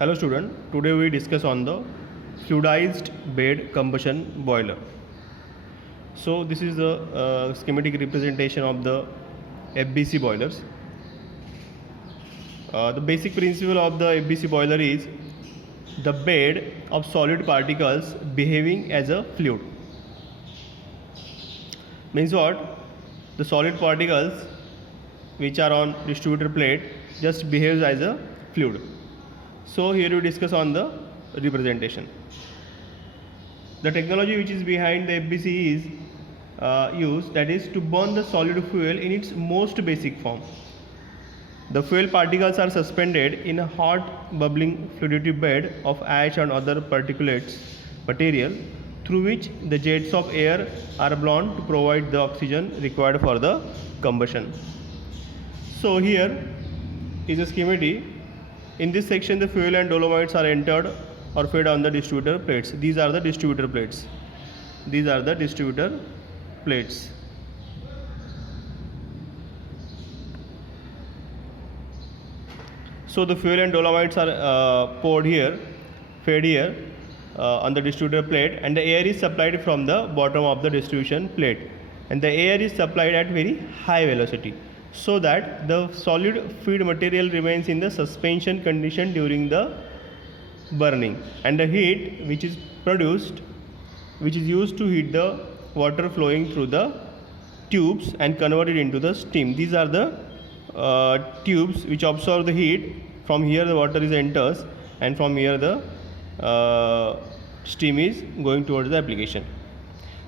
Hello student, today we discuss on the fluidized bed combustion boiler. So this is the schematic representation of the FBC boilers. The basic principle of the FBC boiler is the bed of solid particles behaving as a fluid. Means what? The solid particles which are on distributor plate just behaves as a fluid. So here we discuss on the representation. The technology which is behind the FBC is used, that is to burn the solid fuel in its most basic form. The fuel particles are suspended in a hot bubbling fluidity bed of ash and other particulates material through which the jets of air are blown to provide the oxygen required for the combustion. So here is a schematic. In this section, the fuel and dolomites are entered or fed on the distributor plates. These are the distributor plates. These are the distributor plates. So the fuel and dolomites are poured here, fed here on the distributor plate, and the air is supplied from the bottom of the distribution plate, and the air is supplied at very high velocity, so that the solid feed material remains in the suspension condition during the burning, and the heat which is produced, which is used to heat the water flowing through the tubes and convert it into the steam. These are the tubes which absorb the heat. From here the water is enters, and from here the steam is going towards the application.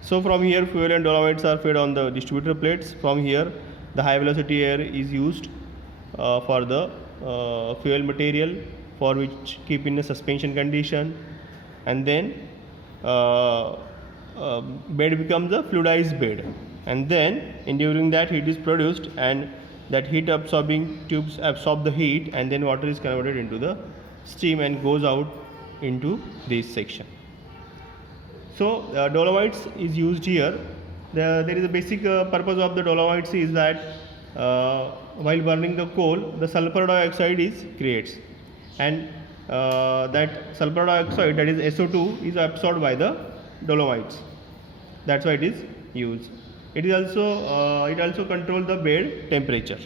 So from here fuel and dolomites are fed on the distributor plates. From here the high velocity air is used for the fuel material, for which keep in a suspension condition, and then bed becomes a fluidized bed, and then during that heat is produced, and that heat absorbing tubes absorb the heat, and then water is converted into the steam and goes out into this section. So dolomites is used here. There is a basic purpose of the dolomites is that while burning the coal, the sulfur dioxide is creates, and that sulfur dioxide, that is SO2, is absorbed by the dolomites. That's why it is used. It is also it also controls the bed temperature.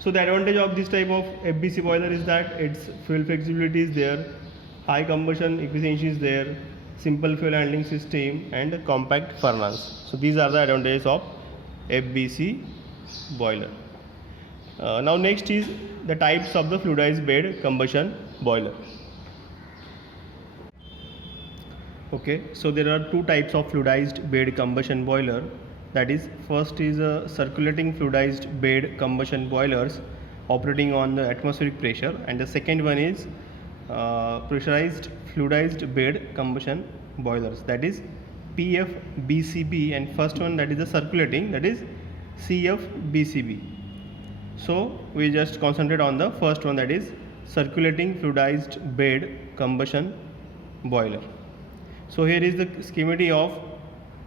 So the advantage of this type of FBC boiler is that its fuel flexibility is there, high combustion efficiency is there, simple fuel handling system, and a compact furnace. So these are the advantages of FBC boiler. Now next is the types of the fluidized bed combustion boiler. Okay, so there are two types of fluidized bed combustion boiler. That is, first is a circulating fluidized bed combustion boilers operating on the atmospheric pressure, and the second one is pressurized fluidized bed combustion boilers, that is PFBCB, and first one, that is the circulating, that is CFBCB. So we just concentrate on the first one, that is circulating fluidized bed combustion boiler. So here is the schematic of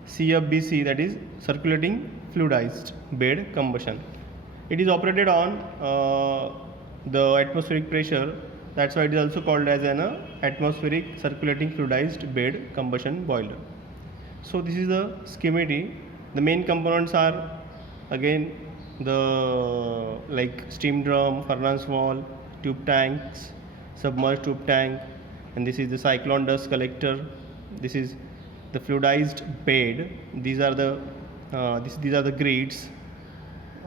CFBC, that is circulating fluidized bed combustion. It is operated on the atmospheric pressure. That's why it is also called as an atmospheric circulating fluidized bed combustion boiler. So this is the schematic. The main components are again the like steam drum, furnace wall, tube tanks, submerged tube tank, and this is the cyclone dust collector. This is the fluidized bed. These are the these are the grids,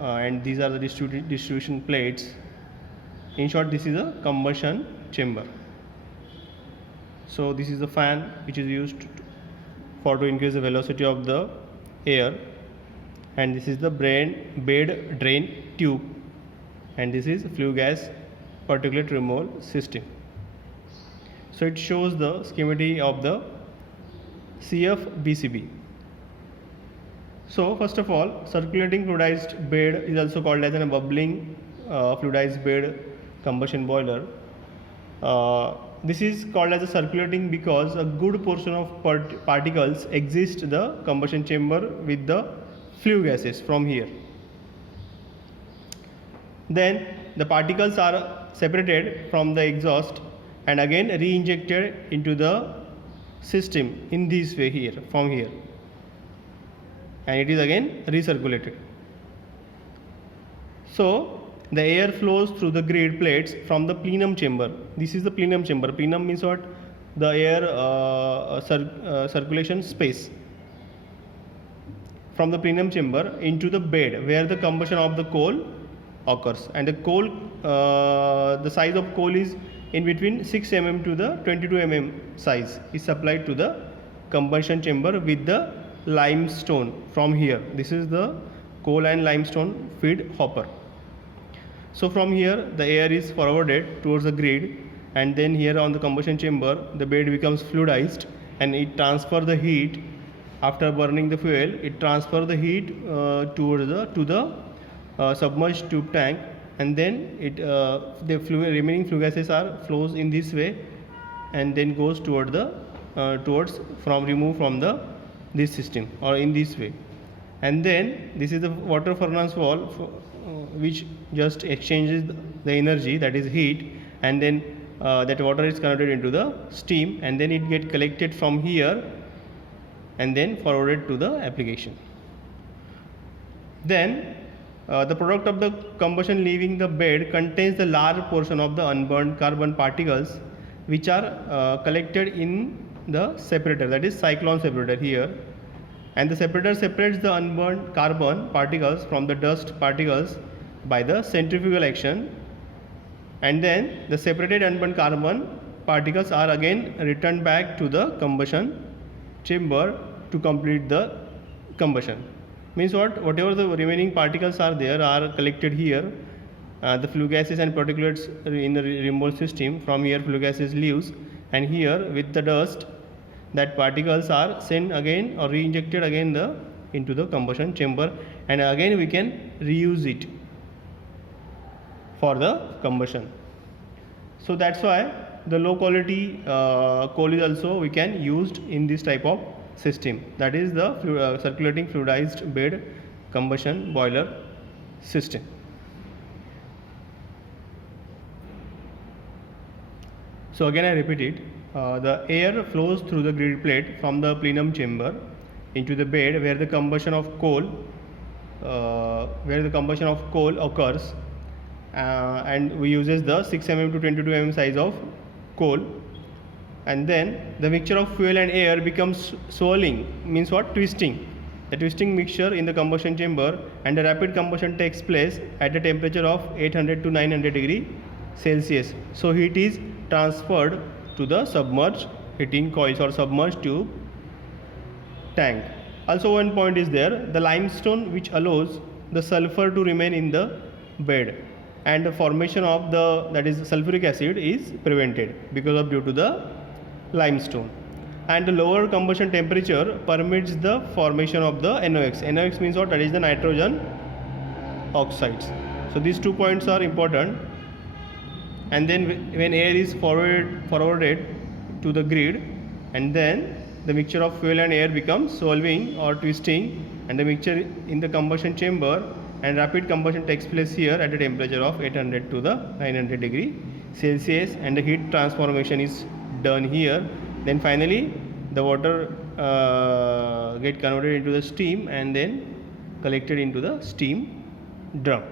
and these are the distribution plates. In short, this is a combustion chamber. So this is the fan which is used to increase the velocity of the air, and this is the bed drain tube, and this is flue gas particulate removal system. So it shows the schematic of the CFBCB. So first of all, circulating fluidized bed is also called as a bubbling fluidized bed combustion boiler. This is called as a circulating because a good portion of particles exist the combustion chamber with the flue gases from here. Then the particles are separated from the exhaust and again re-injected into the system in this way here, from here, and it is again recirculated. So the air flows through the grid plates from the plenum chamber. This is the plenum chamber. Plenum means what? The air circulation space. From the plenum chamber into the bed where the combustion of the coal occurs, and the coal, the size of coal is in between 6 mm to the 22 mm size is supplied to the combustion chamber with the limestone from here. This is the coal and limestone feed hopper. So from here the air is forwarded towards the grid, and then here on the combustion chamber the bed becomes fluidized and it transfers the heat. After burning the fuel, it transfers the heat towards the submerged tube tank, and then it the remaining flue gases are flows in this way and then goes toward the removed from the this system or in this way. And then this is the water furnace valve which just exchanges the energy, that is heat, and then that water is converted into the steam, and then it get collected from here and then forwarded to the application. Then the product of the combustion leaving the bed contains the large portion of the unburned carbon particles which are collected in the separator, that is cyclone separator here, and the separator separates the unburned carbon particles from the dust particles by the centrifugal action, and then the separated unburned carbon particles are again returned back to the combustion chamber to complete the combustion. Means what? Whatever the remaining particles are there are collected here, the flue gases and particulates in the removal system. From here flue gases leaves, and here with the dust that particles are sent again or re-injected again into the combustion chamber, and again we can reuse it for the combustion. So that's why the low quality coal is also we can used in this type of system, that is the circulating fluidized bed combustion boiler system. So again I repeat it, the air flows through the grid plate from the plenum chamber into the bed where the combustion of coal occurs, and we uses the 6 mm to 22 mm size of coal, and then the mixture of fuel and air becomes swirling, means what? Twisting. The twisting mixture in the combustion chamber, and the rapid combustion takes place at a temperature of 800 to 900 degree Celsius. So heat is transferred to the submerged heating coils or submerged tube tank. Also one point is there, the limestone which allows the sulfur to remain in the bed, and the formation of the, that is sulfuric acid, is prevented because of due to the limestone. And the lower combustion temperature permits the formation of the NOx. NOx means what? That is the nitrogen oxides. So these 2 points are important. And then when air is forwarded to the grid, and then the mixture of fuel and air becomes swirling or twisting, and the mixture in the combustion chamber, and rapid combustion takes place here at a temperature of 800 to the 900 degree Celsius, and the heat transformation is done here. Then finally the water get converted into the steam and then collected into the steam drum.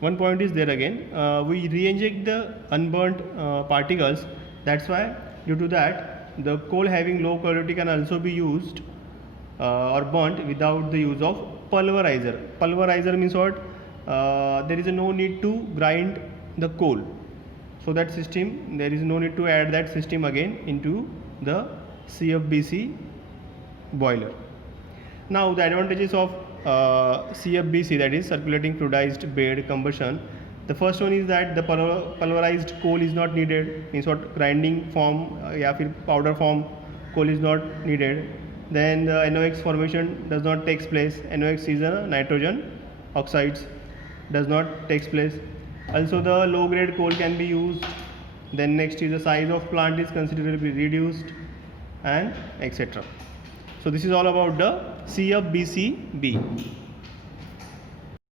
One point is there again, we re-inject the unburnt particles. That's why due to that the coal having low quality can also be used or burnt without the use of pulverizer. Pulverizer means what? There is no need to grind the coal. So that system, there is no need to add that system again into the CFBC boiler. Now the advantages of CFBC, that is circulating fluidized bed combustion. The first one is that the pulverized coal is not needed, means what? Grinding form या फिर powder form coal is not needed. Then the NOx formation does not takes place. NOx is a nitrogen oxides, does not takes place. Also the low grade coal can be used. Then next is the size of plant is considerably reduced, and etc. So this is all about the CFBCB.